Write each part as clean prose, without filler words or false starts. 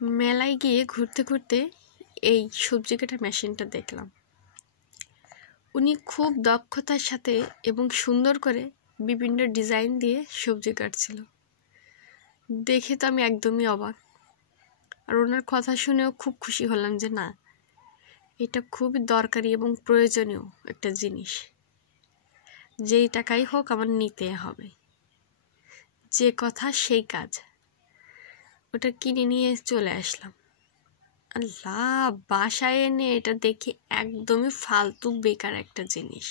মেলায় গিয়ে ঘুরতে ঘুরতে এই সবজি কাটা মেশিনটা দেখলাম। উনি খুব দক্ষতার সাথে এবং সুন্দর করে বিভিন্ন ডিজাইন দিয়ে সবজি কাটছিল। দেখে তো আমি একদমই অবাক, আর ওনার কথা শুনেও খুব খুশি হলাম যে না, এটা খুবই দরকারি এবং প্রয়োজনীয় একটা জিনিস। যেই টাকাই হোক আমার নিতে হবে, যে কথা সেই কাজ। ওটা কিনে নিয়ে চলে আসলাম। আল্লাহ, বাসায় এনে এটা দেখে একদমই ফালতু বেকার একটা জিনিস।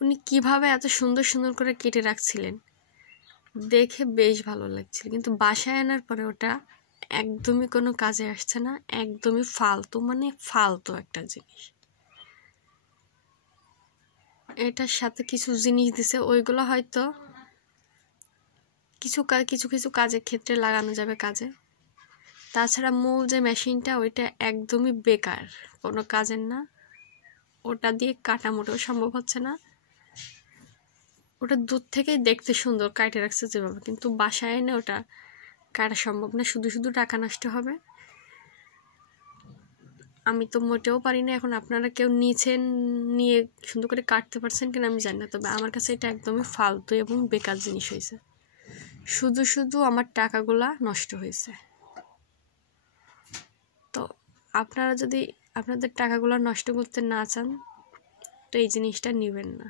উনি কিভাবে এত সুন্দর সুন্দর করে কেটে রাখছিলেন, দেখে বেশ ভালো লাগছিল, কিন্তু বাসায় আনার পরে ওটা একদমই কোনো কাজে আসছে না, একদমই ফালতু, মানে ফালতু একটা জিনিস। এটার সাথে কিছু জিনিস দিছে, ওইগুলো হয়তো কিছু কিছু কাজের ক্ষেত্রে লাগানো যাবে কাজে। তাছাড়া মূল যে মেশিনটা ওইটা একদমই বেকার, কোনো কাজের না। ওটা দিয়ে কাটা মোটেও সম্ভব হচ্ছে না। ওটা দূর থেকেই দেখতে সুন্দর, কাটে রাখছে যেভাবে, কিন্তু বাসায় এনে ওটা কাটা সম্ভব না, শুধু শুধু টাকা নষ্ট হবে। আমি তো মোটেও পারি না। এখন আপনারা কেউ নিয়েছেন, নিয়ে সুন্দর করে কাটতে পারছেন কিনা আমি জানি না, তবে আমার কাছে এটা একদমই ফালতু এবং বেকার জিনিস হয়েছে। শুধু শুধু আমার টাকাগুলা নষ্ট হয়েছে। তো আপনারা যদি আপনাদের টাকাগুলো নষ্ট করতে না চান, তো এই জিনিসটা নেবেন না।